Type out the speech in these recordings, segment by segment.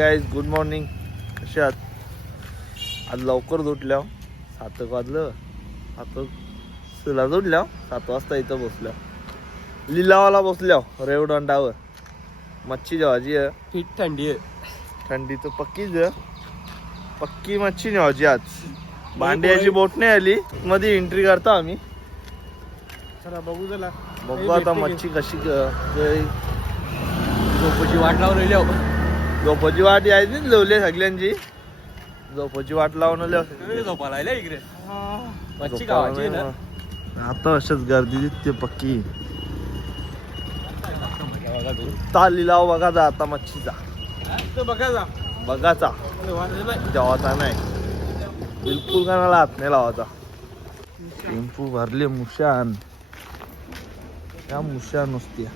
Guys good morning आहात? आज लवकर उठल्या सात वाजलं. सात तुला उठल्या सात वाजता इथं बसल्या लिलावाला बसल्या रेवदंडावर मच्छी जेवायची आहे. फिट थंडी आहे. थंडी तर पक्कीच आहे. पक्की मच्छी जेवायची आज. भांड्याची बोट नाही आली. मध्ये एंट्री करतो आम्ही. चला बघू चला बघू आता मच्छी कशी झोपाची वाट लावून राहिली आपण झोपाची वाट यायची लवले सगळ्यांची. झोपाची वाट लावून आल्या इकडे. आता अशाच गर्दी दिसते पक्की. ता लिलाव बघाचा आता मच्छीचा. तो बघा जा. बघाचा जेवाचा नाही बिलकुल कानाला हात नाही लावायचा. टेम्पू भरले मुशान. त्या मुशा नुसत्या.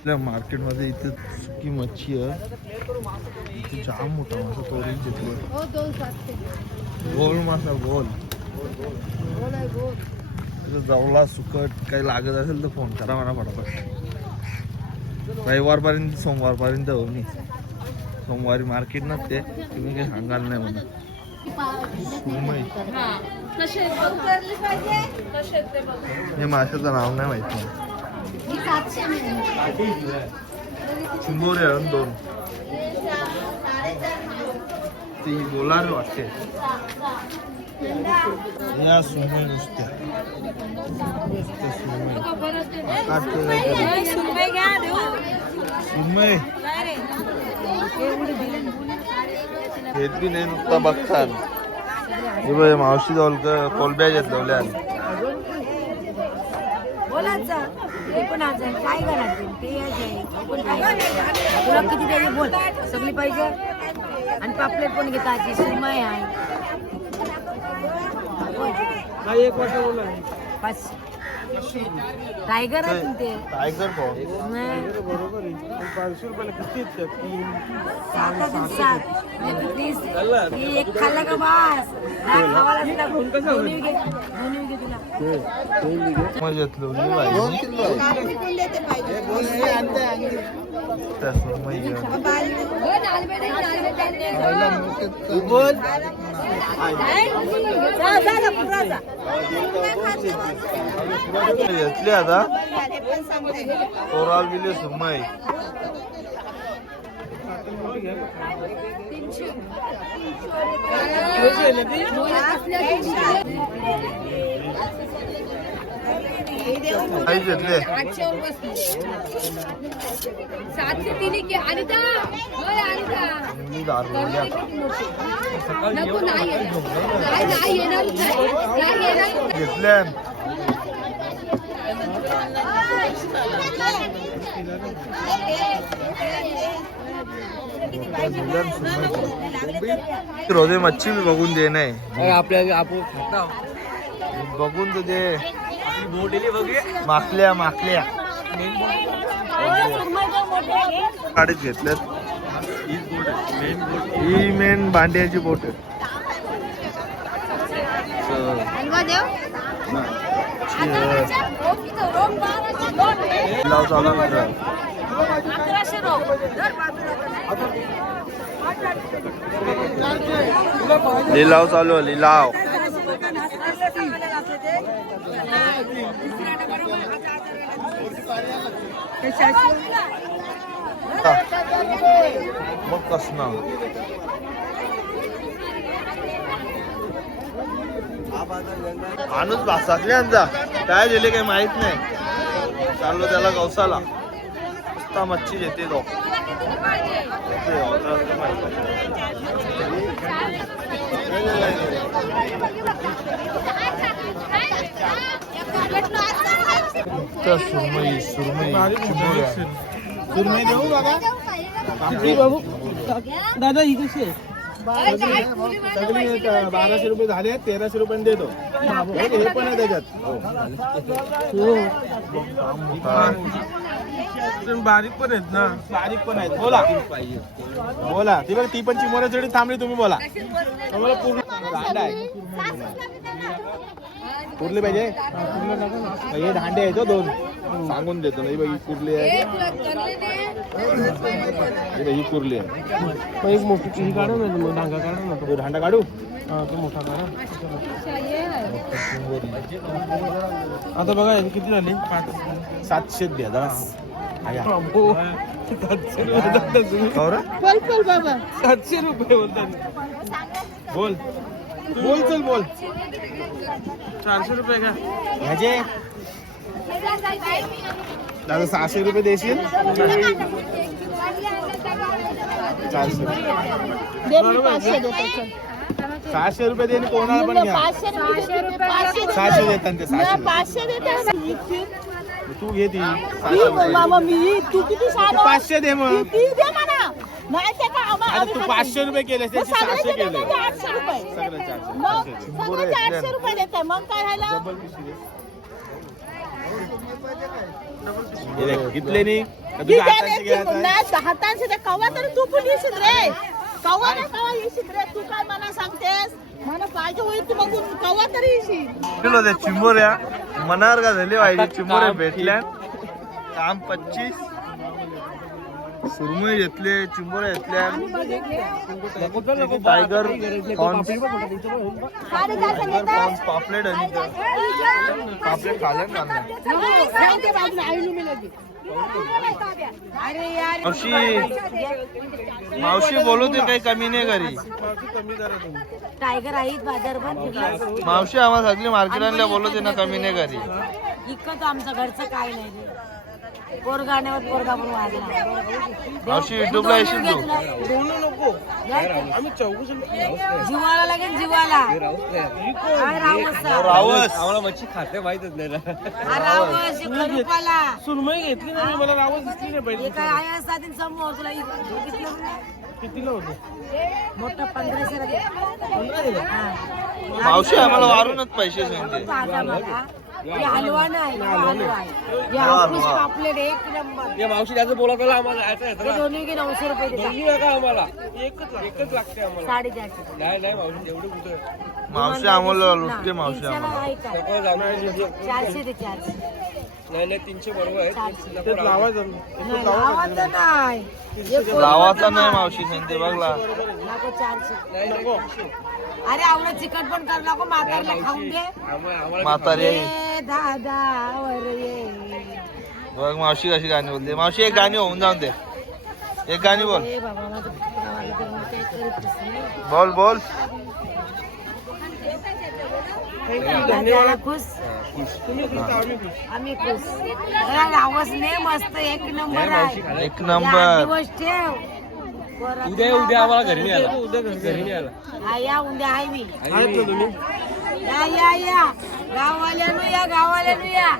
आपल्या मार्केटमध्ये इथे सुकी मच्छी आहे. इथे जाम मोठा मासा तोडून घेतलं हो गोल मासा गोल. गोल आहे गोल. तिथं जावला सुकट काही लागत असेल तर फोन करा मला पटापट. रविवारपर्यंत सोमवारपर्यंत हो मी सोमवारी मार्केट नसते. तुम्ही काही सांगाल नाही म्हणा ते हे माशाचं नाव नाही माहीत मला ही सातशे मिळेल चिंबोरे आहे दोन ती बोलार वाटते या सुरमई नुसत्या नुसत्या सुरमई काटते काय तरी. सुरमई घेत बी नाही नुसता बघतात हे बघ, मावशी जवळ क- कोलब्या घेतल्या बोलायचं. ते पण आज आहे. काय करायचं? ते. आपण काय? तुला किती द्यायचे बोल. सगळी पाहिजे. आणि पापलेट पण घेता. आजी सुरमई आहे. एक वर्ष बोला. टायगर आहे पण ते टायगर. बरोबर पाचशे रुपयाला किती आहेत त्या? तीन? सात तीस. ही एक खाल्ला का बास? हा खावाला तुला दोन्ही घे दोन्ही घे तुला मजेतलं त्या सुरमई घ्या. घेतली. काही घेतले सातशे तिने की? अनिता! होय अनिता! मी दारू नको नाही येणार. नाही नाही येणारच नाही नाही येणार. घेतल्या रोजे मच्छी बी बघून दे नाही. आपल्या आपण खाता बघून तर माकल्या माकल्या. गाडीत घेतल्यात हीच बोट आहे. मेन बोट ही मेन भांड्याची बोट. लाव चालू लिलाव चालू आहे, लिलाव हा. मग कसं माणूस भासाकले यांचा. काय दिले काही माहीत नाही. चाललो त्याला गवसाला. नुसता मच्छी देते तो. माहीत सुरमई सुरमई. सुरमई देऊ बघा दादा ही कशी आहे? सगळी बाराशे रुपये झाले तेराशे रुपये देतो. हे हे पण आहे त्याच्यात. बारीक पण आहेत ना. बारीक पण आहेत. बोला. बोला. ती बघ ती पण चिमोऱ्या चढी थांबली तुम्ही बोला. पूर्ण गांड आहे. कुर्ली पाहिजे? हे दांडे आहेत हो दोन. सांगून देतो नाही बघ ही कुर्ली आहे? हे ही कुर्ली आहे. एक मोठी ही काढू ना डांगा काढू ना तो दांडा काढू? हा तो मोठा काढा. अच्छा, ये आहे. आता बघा याची किती झाली? पाच सातशे द्या. सातशे रुपये बोलतात तुम्ही. कवर? सातशे रुपये बोलतात बोल। बोल चल बोल। चारशे रुपये का। ह्याचे दादा सहाशे रुपये देशील? चारशे. सहाशे रुपये दे आणि कोणाला पण घ्या. सहाशे देतात ते सहाशे तू घे ती. सहाशे रुपये. तू किती तू पाचशे दे मग. नाही ते का आम्हा- आता तू पाचशे रुपये केले त्याचे सहाशे केले. आठशे रुपये. सगळ्याचे आठशे रुपये देते. मग काय. हे देख, घेतले तू-? नाही, हातांचे ते कवा तरी तू पण येशील रे. कवा ना कवा येशील रे. तू काय मला सांगतेस? मला पाहिजे होईल तू मग कवा तरी येशील. चिंबोऱ्या. मनावर का झाली पाहिजे चिंबोऱ्या भेटल्या काम पच्चीस. सुरमई घेतले चिंबोऱ्या घेतल्या. टायगर पापलेट आणि. पापलेट खाले ना अरे यार मावशी मावशी बोलू ते काही कमी नाही करी टायगर आहेत बाजार पण फिरला मावशी आम्हाला सगळी मार्केटांना बोलू ते ना कमी नाही करी इतकं आमचं घरचं काय नाही रे. पोरगाण्यावर पोरगा पण वाजला मावशी युट्यूबला येशील तू. बोलू नको. आम्ही चौकशी जीवाला लागेल जीवाला. रावस रावस आम्हाला मच्छी खाते माहितच नाही ना. रावस खरुपाला सुरमई घेतली ना मी मला रावच दिसली नाही पाहिजे काय आहे समोर तुला? कितीला होते? मोठं पंधराशे मावशी आम्हाला वारूनच पैसे सांगते. हे हलवा नाही हे हलवा आहे. हे हापूस पापलेट एक नंबर. या मावशी त्याचं बोलत आम्हाला यायचं हे ना. दोन्ही की नऊशे रुपये देतात. दोन्ही नका आम्हाला. एकच एकच लागते आम्हाला. साडेचारशे. नाही नाही मावशी एवढं कुठं. मावशी आम्हाला लुटते मावशी तीनशेला आम्हाला. आहे चारशे ते चारशे. नाही नाही तीनशे बरोबर आहे नको राव. नाही, लावायचं नाही हे पोरं लावाचा नाही. मावशी सांगते बघला. नको चारशे. नाही नाही तीनशे. अरे आवडत चिकन पण कर नको म्हातारला खाऊन दे. म्हातारी. दादा ये. बघ मावशी कशी गाणी बोलते. मावशी एक गाणी होऊन जाऊन दे. एक गाणी बोल. ए बाबा माझं कुत्रा तर मी काय करीतच नाही. बोल बोल. दादाला खुश आम्ही खुश. आम्ही खुश. अरे आवाज नाही मस्त एक नंबर आहे. एक नंबर. दिवस ठेव. उद्या उद्या आम्हाला घरी नाही आला उद्या घरी घरी नाही आला हा या उद्या आहे मी. आहेत ना तुम्ही? या या या. गाववाल्यानु या गाववाल्यानु या.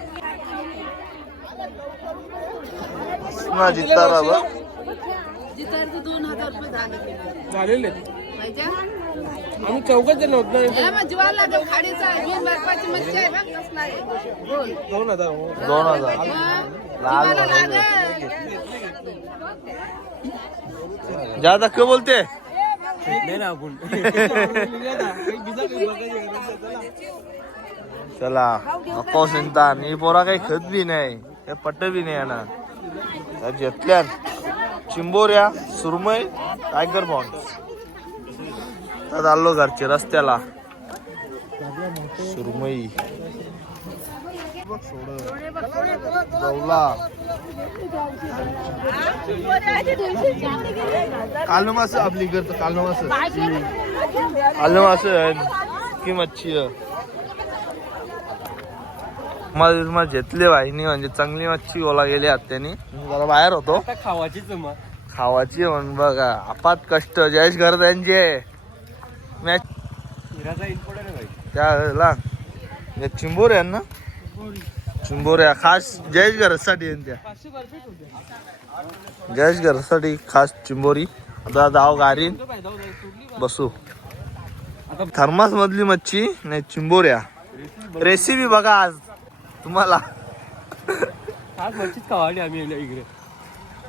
पुन्हा जितारा बघ जिथं तू दोन हजार रुपये झाले. झालेले? पाहिजे आम्ही चौकात जण होत नाही. याला मग जीवाला लागेल खाडीचा. आहे बिन बर्फाची मच्छी आहे बघ. कसला आहे. बोल दोन हजार. हो. दोन हजार. लाल जीवाला भरलेलं. लागेल. ज्यादा क्यों बोलते? नाही ना आपण. चला नको सिंतान ही पोरा काही खत बी नाही हे पट्ट बी नाही ना त्या घेतल्यान चिंबोऱ्या सुरमई टायगर बॉन्ड आलो घरचे रस्त्याला. सुरमई. कालनो मास आपली कालनो मास कालनो मास की मच्छी आहे. मला घेतले वाहिनी म्हणजे चांगली मच्छी ओला गेली आत्यानी. जरा बाहेर होतो. आता खावाचीच मग. खावाची म्हणून बघा. आपात कष्ट. जयेश घर त्यांचे मॅच हिराचा इम्पॉर्टंट आहे ना? चिंबोऱ्या खास जयेश घरासाठी आहे त्या. जयेश घरासाठी खास चिंबोरी. आता जाव गारीन बसू. थर्मास मधली मच्छी नाही चिंबोऱ्या. रेसिपी बघा आज. तुम्हाला. खास मच्छीच खावाली आम्ही इकडे.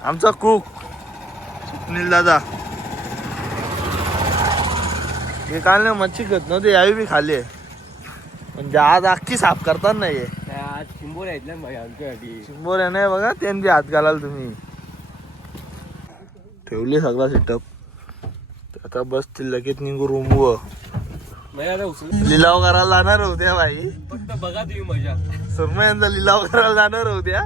आमचा कुक सुनील दादा. हे काल ना मच्छी खात नव्हते यावी बी खाली म्हणजे आज अख्खी साफ करतात नाही आज शिंबोर आहेत ना भाई आमच्यासाठी. शिंबोर आहे नाही बघा त्यांची हात घालाल तुम्ही. ठेवली सगळा सेटअप आता बसतील लगेच निघू रूम व लिलाव करायला जाणार होत्या भाई फक्त बघा तुम्ही मजा. सुरमयांचा लिलाव करायला जाणार होत्या.